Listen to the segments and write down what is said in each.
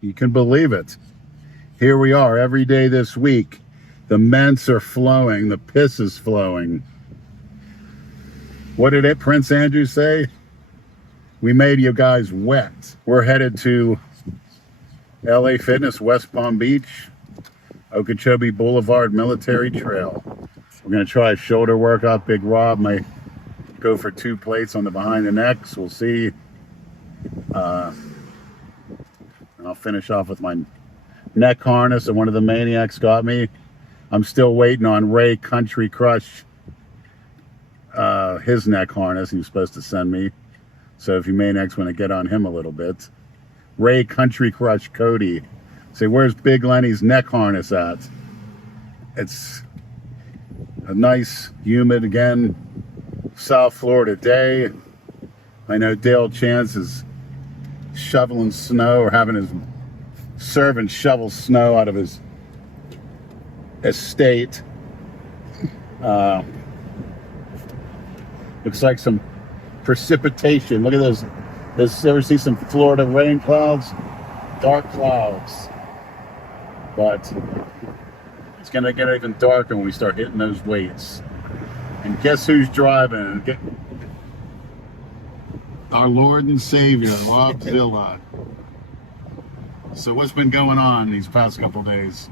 You can believe it. Here we are every day this week. The ments are flowing. The piss is flowing. What did Prince Andrew say? We made you guys wet. We're headed to LA Fitness, West Palm Beach, Okeechobee Boulevard Military Trail. We're going to try a shoulder workout. Big Rob might go for 2 plates on the behind the necks. We'll see. I'll finish off with my neck harness that one of the Maniacs got me. I'm still waiting on Ray Country Crush, his neck harness he was supposed to send me. So if you Maniacs want to get on him a little bit. Ray Country Crush Cody. Say, where's Big Lenny's neck harness at? It's a nice, humid, again, South Florida day. I know Dale Chance is shoveling snow or having his servant shovel snow out of his estate. Looks like some precipitation. Look at those. Ever see some Florida rain clouds? Dark clouds. But it's going to get even darker when we start hitting those weights. And guess who's driving? Our Lord and Savior, Robzilla. So what's been going on these past couple days?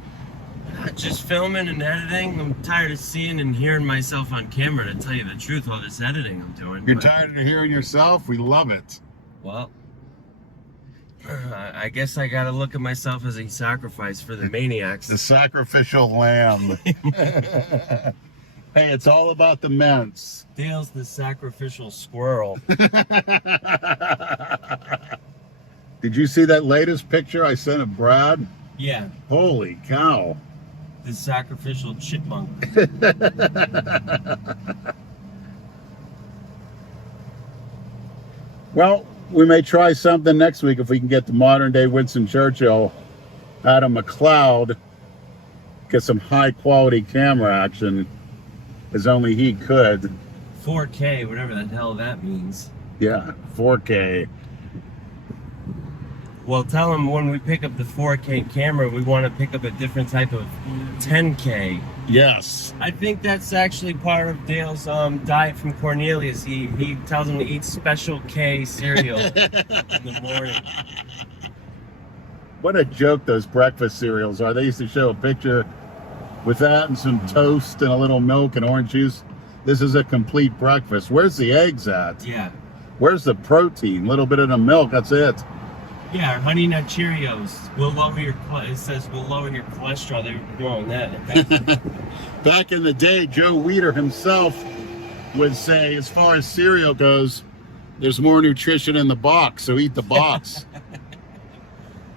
Just filming and editing. I'm tired of seeing and hearing myself on camera, to tell you the truth, all this editing I'm doing. You're tired of hearing yourself? We love it. Well, I guess I gotta look at myself as a sacrifice for the Maniacs. The sacrificial lamb. Hey, it's all about the ments. Dale's the sacrificial squirrel. Did you see that latest picture I sent of Brad? Yeah. Holy cow. The sacrificial chipmunk. Well, we may try something next week if we can get the modern day Winston Churchill, Adam McLeod, get some high quality camera action as only he could. 4K, whatever the hell that means. Yeah, 4K. Well, tell him when we pick up the 4K camera, we want to pick up a different type of 10K. Yes. I think that's actually part of Dale's diet from Cornelius. He tells him to eat Special K cereal in the morning. What a joke those breakfast cereals are. They used to show a picture with that and some toast and a little milk and orange juice. This is a complete breakfast. Where's the eggs at? Yeah. Where's the protein? A little bit of the milk, that's it. Yeah, Honey Nut Cheerios will lower your. It says will lower your cholesterol. They were doing that. Back in the day, Joe Weider himself would say, as far as cereal goes, there's more nutrition in the box, so eat the box.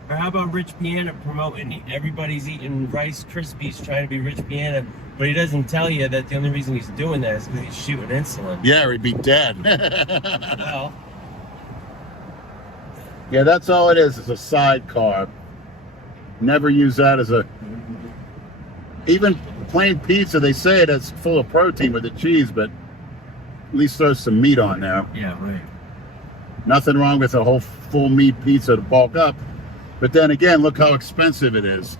Or how about Rich Piana promoting everybody's eating Rice Krispies, trying to be Rich Piana, but he doesn't tell you that the only reason he's doing that is because he's shooting insulin. Yeah, he'd be dead. Well. Yeah, that's all it is. It's a sidecar. Never use that as a... Even plain pizza, they say it is full of protein with the cheese, but at least throw some meat on there. Yeah, right. Nothing wrong with a whole full meat pizza to bulk up. But then again, look how expensive it is.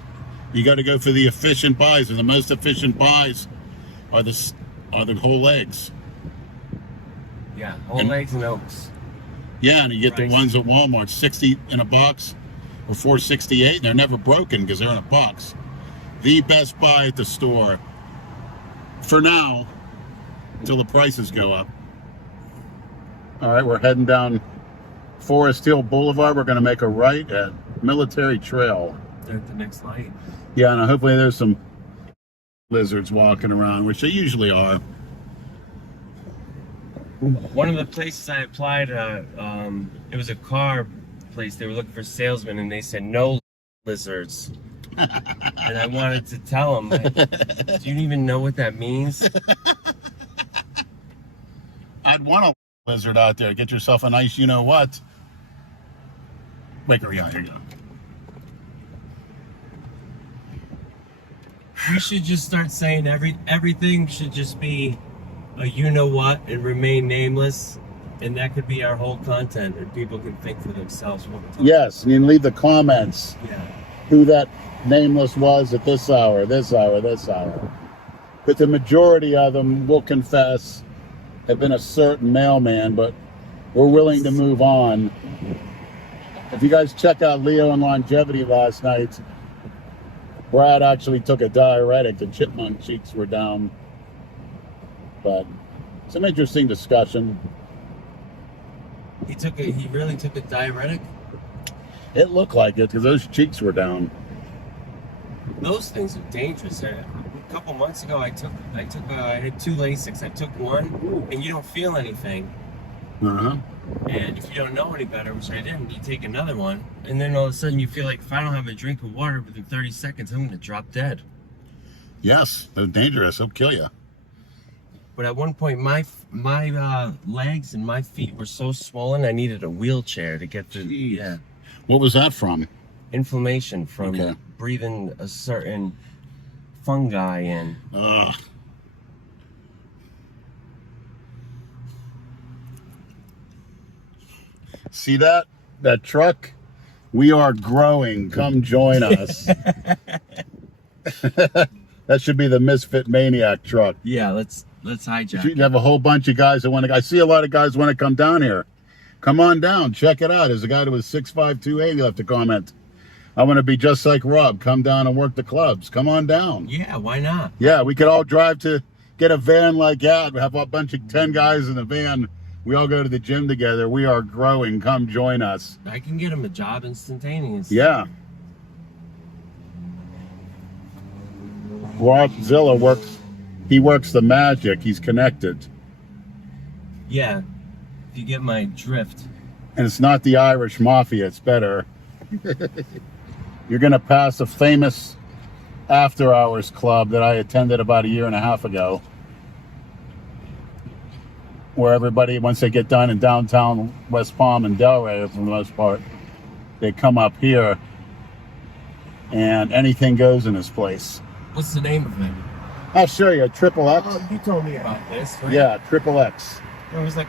You got to go for the efficient buys, and the most efficient buys are the whole eggs. Yeah, whole eggs and oats. Yeah, and you get the ones at Walmart, 60 in a box or $4.68, and they're never broken because they're in a box. The best buy at the store for now until the prices go up. All right, we're heading down Forest Hill Boulevard. We're going to make a right at Military Trail. They're at the next light. Yeah, and hopefully there's some lizards walking around, which they usually are. One of the places I applied, it was a car place. They were looking for salesmen, and they said no lizards. And I wanted to tell them, like, do you even know what that means? I'd want a lizard out there. Get yourself a nice, you know what? Wake her, yeah, here you go. We should just start saying everything should just be a you know what and remain nameless. And that could be our whole content, and people can think for themselves what we're talking Yes, and you can leave the comments about. Yeah. who that nameless was at this hour, this hour, this hour. But the majority of them, will confess, have been a certain mailman, but we're willing to move on. If you guys check out Leo and Longevity last night, Brad actually took a diuretic. The chipmunk cheeks were down. But some interesting discussion. He really took a diuretic? It looked like it because those cheeks were down. Those things are dangerous. A couple months ago, I had 2 Lasix. I took one, and you don't feel anything. Uh-huh. And if you don't know any better, which I didn't, you take another one, and then all of a sudden you feel like if I don't have a drink of water within 30 seconds, I'm going to drop dead. Yes, they're dangerous. They'll kill you. But at one point, my legs and my feet were so swollen, I needed a wheelchair to get to. Yeah. What was that from? Inflammation from breathing a certain fungi in. Ugh. See that truck? We are growing. Come join us. That should be the Misfit Maniac truck. Yeah, let's hijack. You have a whole bunch of guys that want to. I see a lot of guys want to come down here. Come on down, check it out. There's a guy that was 6'5", left a comment. I want to be just like Rob. Come down and work the clubs. Come on down. Yeah, why not? Yeah, we could all drive to get a van like that. We have a bunch of 10 guys in the van. We all go to the gym together. We are growing. Come join us. I can get him a job instantaneously. Yeah. Robzilla works the magic. He's connected. Yeah. If you get my drift. And it's not the Irish Mafia. It's better. You're going to pass a famous after-hours club that I attended about 1.5 years ago, where everybody, once they get done in downtown West Palm and Delray, for the most part, they come up here, and anything goes in this place. What's the name of it? I'll show you. Triple X. Oh, you told me about this, right? Yeah, Triple X. It was like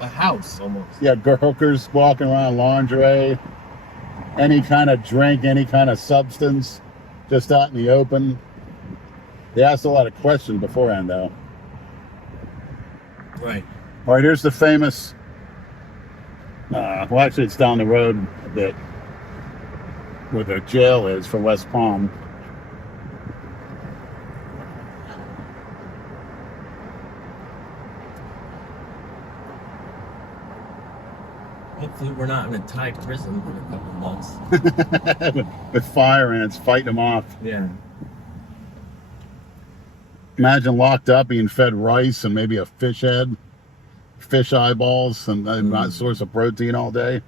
a house, almost. Yeah, hookers walking around, lingerie, any kind of drink, any kind of substance, just out in the open. They asked a lot of questions beforehand, though. Right. All right, here's the famous, well, actually, it's down the road a bit, where the jail is for West Palm. Hopefully we're not in a Thai prison in a couple months. With fire ants fighting them off. Yeah. Imagine locked up being fed rice and maybe a fish head, fish eyeballs, and that source of protein all day.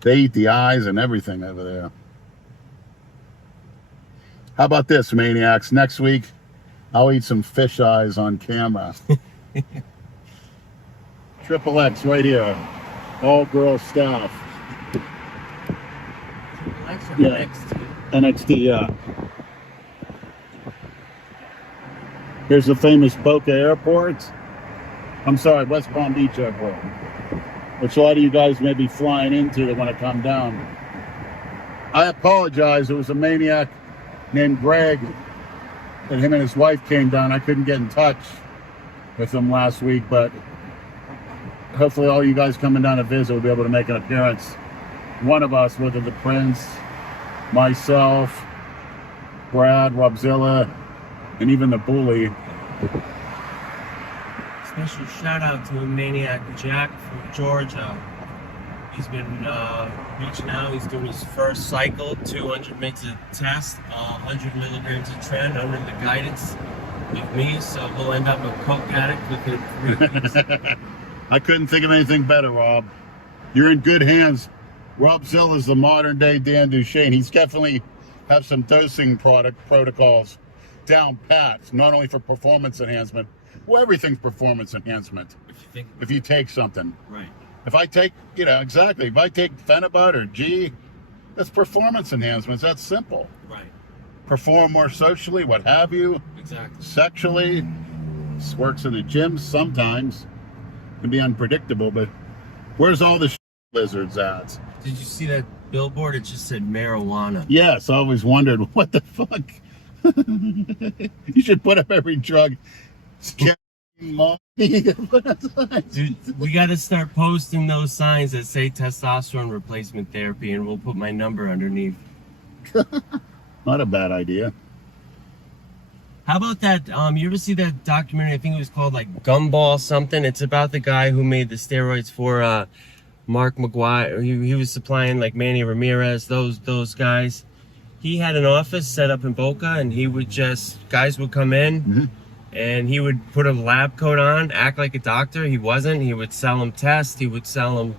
They eat the eyes and everything over there. How about this, maniacs? Next week, I'll eat some fish eyes on camera. Triple X right here. All girl staff. Yeah. NXT, yeah. Here's the famous Boca Airport. I'm sorry, West Palm Beach Airport, which a lot of you guys may be flying into that want to come down. I apologize. There was a maniac named Greg, and him and his wife came down. I couldn't get in touch with them last week, but hopefully all you guys coming down to visit will be able to make an appearance. One of us, whether the Prince, myself, Brad, Robzilla, and even the Bully. Special shout out to Maniac Jack from Georgia. He's been reaching out. He's doing his first cycle, 200 mgs of test, 100 milligrams of Tren under the guidance of me. So we'll end up a coke addict within 3 weeks. I couldn't think of anything better, Rob. You're in good hands. Robzilla is the modern day Dan Duchesne. He's definitely have some dosing protocols down pat, not only for performance enhancement. Well, everything's performance enhancement. If you take something. Right. If I take, exactly. If I take Phenibut or G, that's performance enhancements. That's simple. Right. Perform more socially, what have you. Exactly. Sexually. This works in the gym sometimes. It'd be unpredictable, but where's all the lizards at? Did you see that billboard? It just said marijuana. Yes, I always wondered, what the fuck? You should put up every drug. Dude, we got to start posting those signs that say testosterone replacement therapy, and we'll put my number underneath. Not a bad idea. How about that? You ever see that documentary? I think it was called like Gumball something. It's about the guy who made the steroids for Mark McGuire. He was supplying like Manny Ramirez, those guys. He had an office set up in Boca, and he would guys would come in, and he would put a lab coat on, act like a doctor. He wasn't. He would sell them tests. He would sell them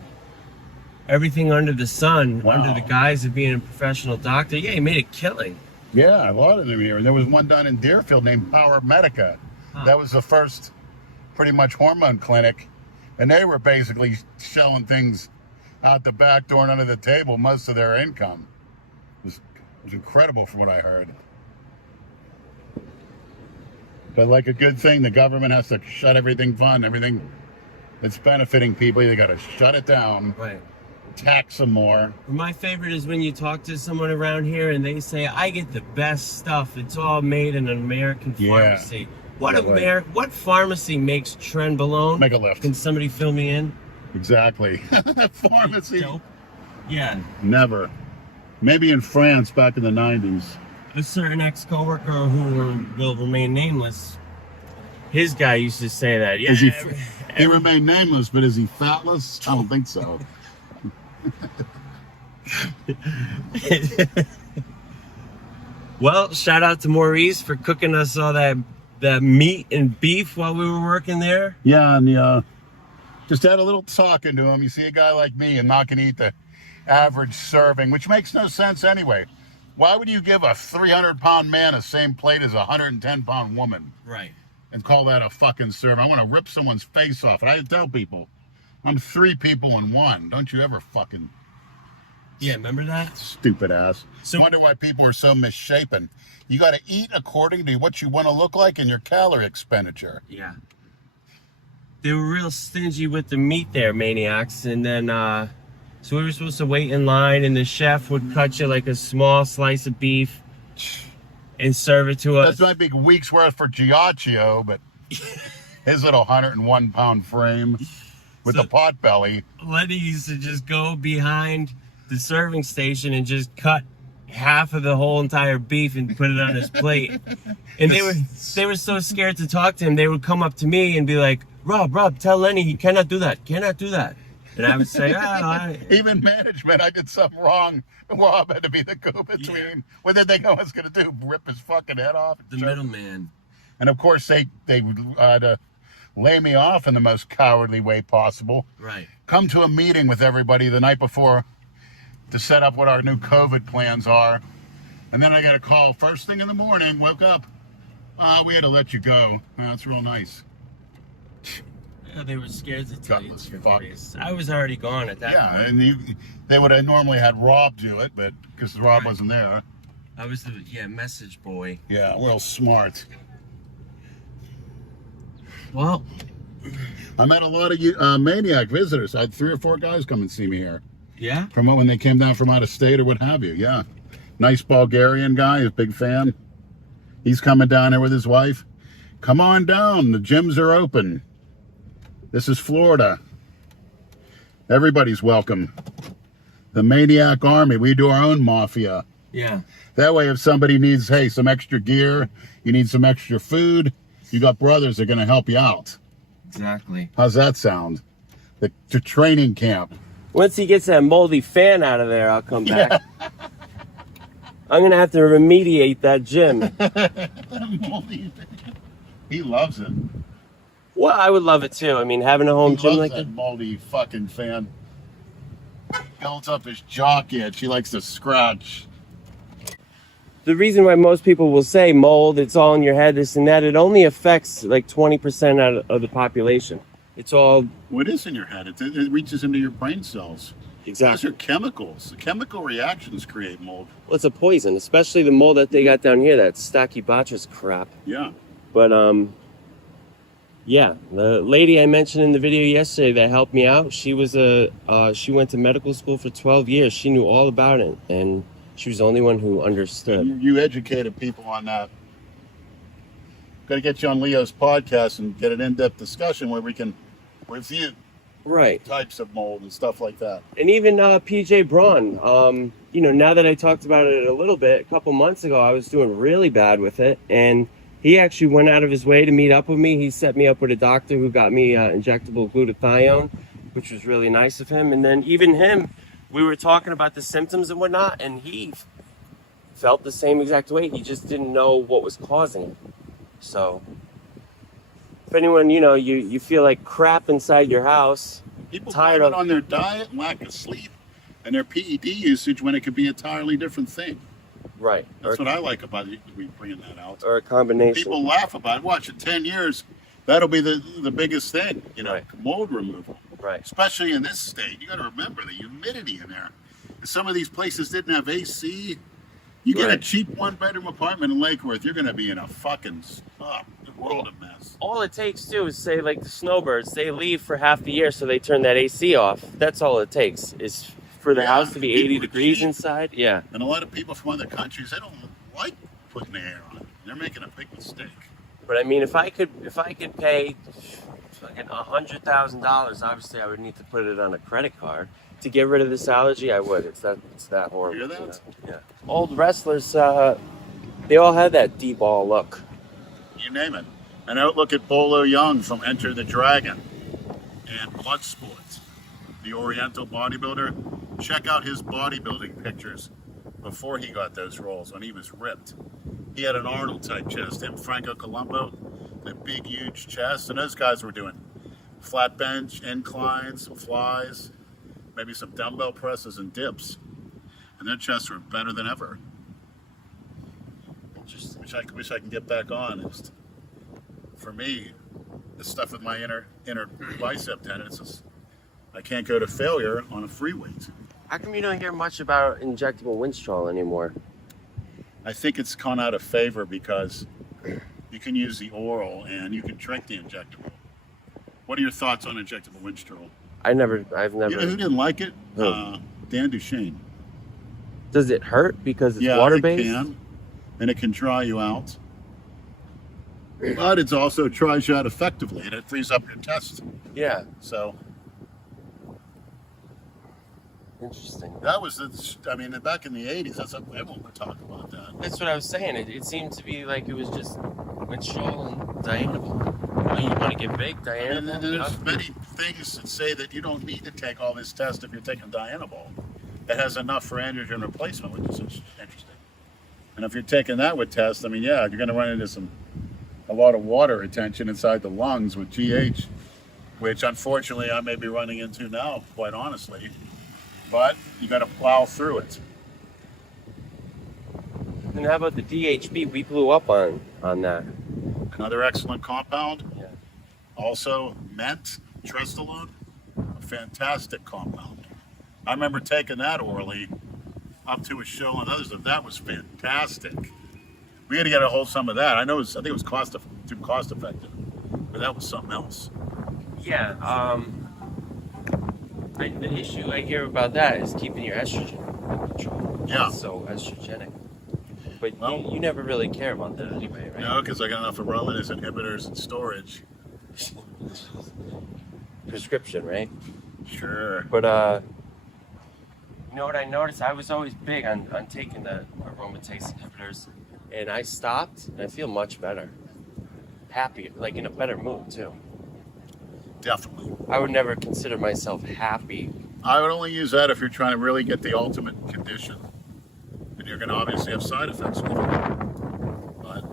everything under the sun, under the guise of being a professional doctor. Yeah, he made a killing. Yeah, a lot of them here. There was one down in Deerfield named Power Medica. That was the first pretty much hormone clinic, and they were basically selling things out the back door and under the table, most of their income. It was incredible from what I heard. But like a good thing, the government has to shut everything everything that's benefiting people, they got to shut it down. Right. Tax them more. My favorite is when you talk to someone around here and they say, I get the best stuff. It's all made in an American pharmacy. What pharmacy makes Trenbolone? Make a left. Can somebody fill me in? Exactly. Pharmacy. Dope. Yeah. Never. Maybe in France back in the 90s. A certain ex-coworker who will remain nameless, his guy used to say that. Yeah. He remained nameless, but is he fatless? I don't think so. Well, shout out to Maurice for cooking us all that meat and beef while we were working there. Yeah, and just had a little talking to him. You see a guy like me and not gonna eat the average serving, which makes no sense anyway. Why would you give a 300-pound man the same plate as a 110-pound woman? Right. And call that a fucking serve? I want to rip someone's face off. And I tell people, I'm 3 people in one. Don't you ever fucking... Yeah, remember that? Stupid ass. So, wonder why people are so misshapen. You got to eat according to what you want to look like and your calorie expenditure. Yeah. They were real stingy with the meat there, maniacs. And then, so we were supposed to wait in line, and the chef would cut you like a small slice of beef and serve it to us. That's might be week's worth for Giacchio, but his little 101-pound frame with the pot belly. Lenny used to just go behind the serving station and just cut half of the whole entire beef and put it on his plate. And they were so scared to talk to him. They would come up to me and be like, Rob, tell Lenny he cannot do that. And I would say, Even management, I did something wrong. Rob had to be the go-between. Yeah. What did they know I was going to do? Rip his fucking head off? The middleman. And of course, they would lay me off in the most cowardly way possible. Right. Come to a meeting with everybody the night before to set up what our new COVID plans are. And then I got a call first thing in the morning, woke up. We had to let you go. That's real nice. Yeah, they were scared to tell you your face. I was already gone at that point. Yeah, and they would have normally had Rob do it, but because Rob wasn't there. I was the message boy. Yeah, real smart. Well, I met a lot of Maniac visitors. I had 3 or 4 guys come and see me here. Yeah? From when they came down from out of state or what have you, yeah. Nice Bulgarian guy, a big fan. He's coming down there with his wife. Come on down, the gyms are open. This is Florida. Everybody's welcome. The Maniac Army, we do our own mafia. Yeah. That way if somebody needs, hey, some extra gear, you need some extra food, you got brothers that are going to help you out. Exactly. How's that sound? The training camp. Once he gets that moldy fan out of there, I'll come back. Yeah. I'm going to have to remediate that gym. He loves it. Well, I would love it too. I mean, having a home gym like that moldy fucking fan. Builds up his jock itch. He likes to scratch. The reason why most people will say mold, it's all in your head, this and that, it only affects like 20% of the population. It's all... What is in your head? It reaches into your brain cells. Exactly. Those are chemicals. Chemical reactions create mold. Well, it's a poison, especially the mold that they got down here, that Stachybotrys crap. Yeah. But, Yeah, the lady I mentioned in the video yesterday that helped me out, she was she went to medical school for 12 years. She knew all about it, and she was the only one who understood. You educated people on that. Got to get you on Leo's podcast and get an in-depth discussion where we can review Right. types of mold and stuff like that. And even PJ Braun, you know, now that I talked about it a little bit, a couple months ago, I was doing really bad with it, and he actually went out of his way to meet up with me. He set me up with a doctor who got me injectable glutathione, which was really nice of him. And then even him, we were talking about the symptoms and whatnot, and he felt the same exact way. He just didn't know what was causing it. So if anyone, you know, you feel like crap inside your house, People tired blame it of on their diet, lack of sleep, and their PED usage when it could be an entirely different thing. right, That's what I like about it, we bringing that out. or a combination. People laugh about it. Watch, in 10 years, that'll be the biggest thing, you know, Right. mold removal. Right. Especially in this state. You got to remember the humidity in there. And some of these places didn't have AC. You get a Right. cheap one-bedroom apartment in Lake Worth, you're going to be in a fucking world of mess. All it takes too is say like the snowbirds, they leave for half the year, so they turn that AC off. That's all it takes is for the Yeah, house to be 80 people are degrees cheap. inside. Yeah. And a lot of people from other countries, they don't like putting the air on. They're making a big mistake. But I mean, if I could pay fucking $100,000, obviously I would need to put it on a credit card to get rid of this allergy. I would. It's that horrible. Hear that? You know? Yeah. Old wrestlers, they all had that D-ball look. You name it. And out look at Bolo Young from Enter the Dragon and Bloodsport, the Oriental bodybuilder. Check out his bodybuilding pictures before he got those roles when he was ripped. He had an Arnold type chest. Him, Franco Columbo, the big, huge chest. And those guys were doing flat bench, inclines, some flies, maybe some dumbbell presses and dips. And their chests were better than ever. Interesting. Wish I can get back on. It's, for me, the stuff with my inner bicep tendons is I can't go to failure on a free weight. How come you don't hear much about injectable Winstrol anymore? I think it's gone out of favor because you can use the oral and you can drink the injectable. What are your thoughts on injectable Winstrol? I've never. You know who didn't like it? Who? Dan Duchesne. Does it hurt because it's Yeah, water-based? it can, and it can dry you out. But it also dries you out effectively, and it frees up your test. Yeah. So Interesting. that was, I mean, back in the 80s, that's what everyone would talk about that. That's what I was saying. It seemed to be like it was just Winstrol and Dianable. Oh, you want to get big, And Dianable? then there's many things that say that you don't need to take all this test if you're taking Dianable. It has enough for androgen replacement, which is interesting. And if you're taking that with test, I mean, yeah, you're going to run into a lot of water retention inside the lungs with GH, which unfortunately I may be running into now, quite honestly. But you got to plow through it. And how about the DHB? We blew up on that. Another excellent compound. Yeah. Also, Ment, Trestolone, a fantastic compound. I remember taking that orally up to a show and others. That was fantastic. We had to get a hold of some of that. I think it was too cost effective, but that was something else. Yeah. The issue I hear about that is keeping your estrogen under control. Yeah. It's so estrogenic. But Well, you never really care about that anyway, right? No, because I got enough aromatase inhibitors and storage. Prescription, right? Sure. But you know what I noticed? I was always big on taking the aromatase inhibitors, and I stopped, and I feel much better, happy, like in a better mood too. Definitely. I would never consider myself happy. I would only use that if you're trying to really get the ultimate condition. And you're going to obviously have side effects with it. But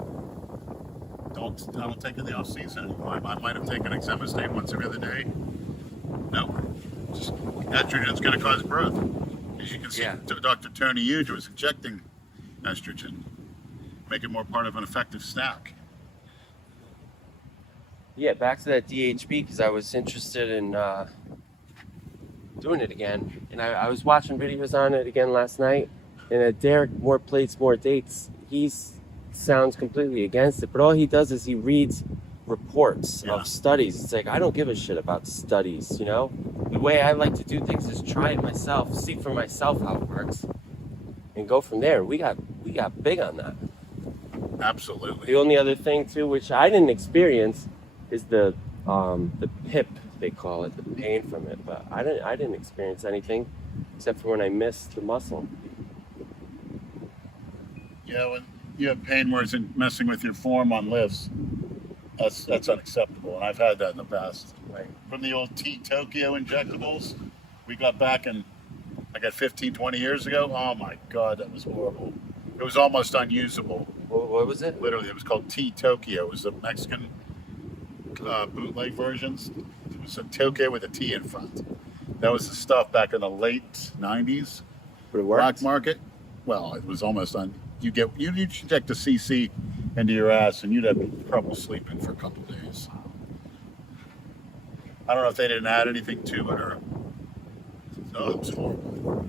I don't take it in the off season anymore. I might have taken exemestane once every other day. No. Just estrogen's going to cause growth. As you can see, Yeah. Dr. Tony Huge was injecting estrogen, make it more part of an effective stack. Yeah, back to that DHB because I was interested in doing it again, and I was watching videos on it again last night. And Derek, More Plates, More Dates, he sounds completely against it, but all he does is he reads reports Yeah. of studies. It's like, I don't give a shit about studies, you know? The way I like to do things is try it myself, see for myself how it works, and go from there. We got big on that. Absolutely. The only other thing too, which I didn't experience, is the PIP, they call it, the pain from it. But I didn't experience anything except for when I missed the muscle. Yeah, when you have pain where it's messing with your form on lifts, that's unacceptable. And I've had that in the past. Right. From the old Tokyo injectables, we got back in, I got 15, 20 years ago. Oh my God, that was horrible. It was almost unusable. What was it? Literally, it was called Tokyo. It was the Mexican bootleg versions. It was a Tokyo with a T in front. That was the stuff back in the late 90s. But it worked? Black market. Well, it was almost you inject a CC into your ass and you'd have trouble sleeping for a couple of days. I don't know if they didn't add anything to it or. Oh, it was horrible.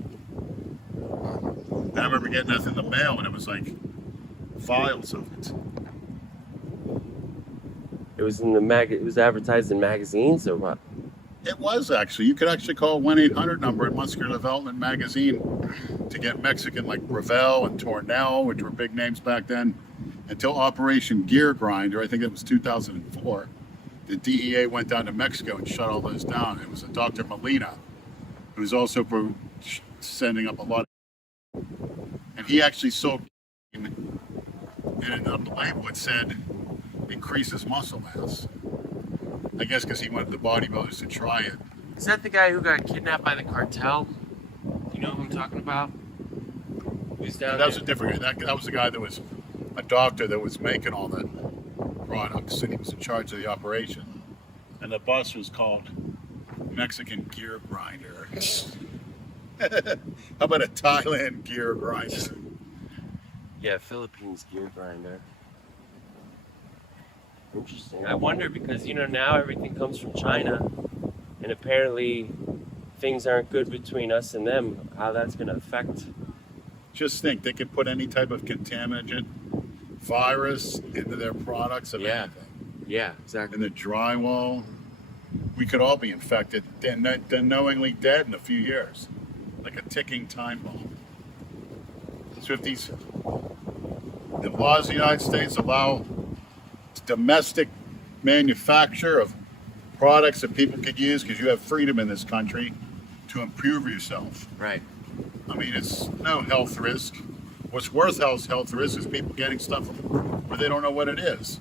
I remember getting that in the mail and it was like files of it. It was in it was advertised in magazines or what? It was actually. You could actually call 1-800 number at Muscular Development Magazine to get Mexican like Ravel and Tornell, which were big names back then, until Operation Gear Grinder. I think it was 2004. The DEA went down to Mexico and shut all those down. It was a Dr. Molina, who was also sending up a lot of, and he actually sold, and on the label it said increases muscle mass. I guess because he wanted the bodybuilders to try it. Is that the guy who got kidnapped by the cartel? You know who I'm talking about? Who's down That was there? a different guy. That was the guy that was a doctor that was making all the products, and he was in charge of the operation. And the bus was called Mexican Gear Grinder. How about a Thailand Gear Grinder? Yeah, Philippines gear grinder. Interesting. I wonder because, you know, now everything comes from China, and apparently things aren't good between us and them, how that's going to affect. Just think, they could put any type of contaminant, virus into their products of Yeah. anything. Yeah, exactly. In the drywall, we could all be infected and then knowingly dead in a few years, like a ticking time bomb. So if the laws of the United States allow domestic manufacture of products that people could use because you have freedom in this country to improve yourself. Right. I mean, it's no health risk. What's worth health risk is people getting stuff where they don't know what it is.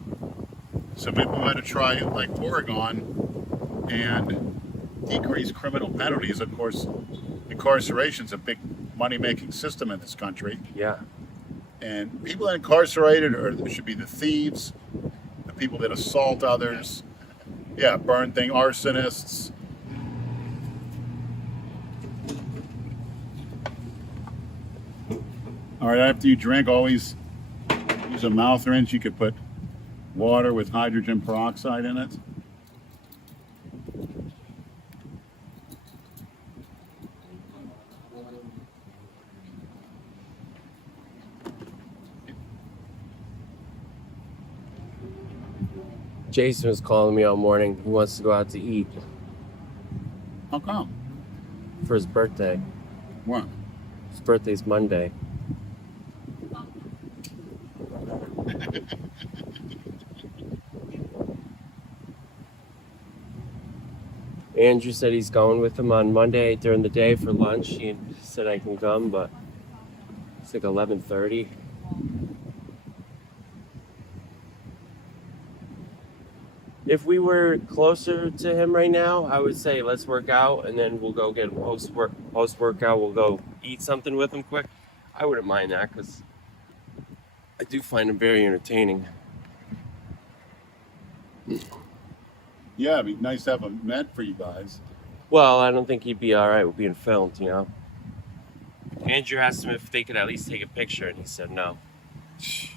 So maybe we ought to try it like Oregon and decrease criminal penalties. Of course, incarceration is a big money-making system in this country. Yeah. And people incarcerated should be the thieves, the people that assault others, burn things, arsonists. All right, after you drink, always use a mouth rinse. You could put water with hydrogen peroxide in it. Jason was calling me all morning. He wants to go out to eat How come? for his birthday. What? His birthday's Monday. Andrew said he's going with him on Monday during the day for lunch. He said I can come, but it's like 11:30. If we were closer to him right now, I would say let's work out and then we'll go get post workout. We'll go eat something with him quick. I wouldn't mind that because I do find him very entertaining. Yeah, it'd be nice to have a Ment for you guys. Well, I don't think he'd be all right with being filmed, you know. Andrew asked him if they could at least take a picture, and he said no. He's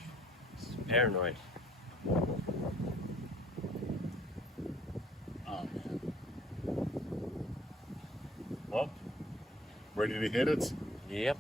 paranoid. Oh, man. Well, ready to hit it? Yep.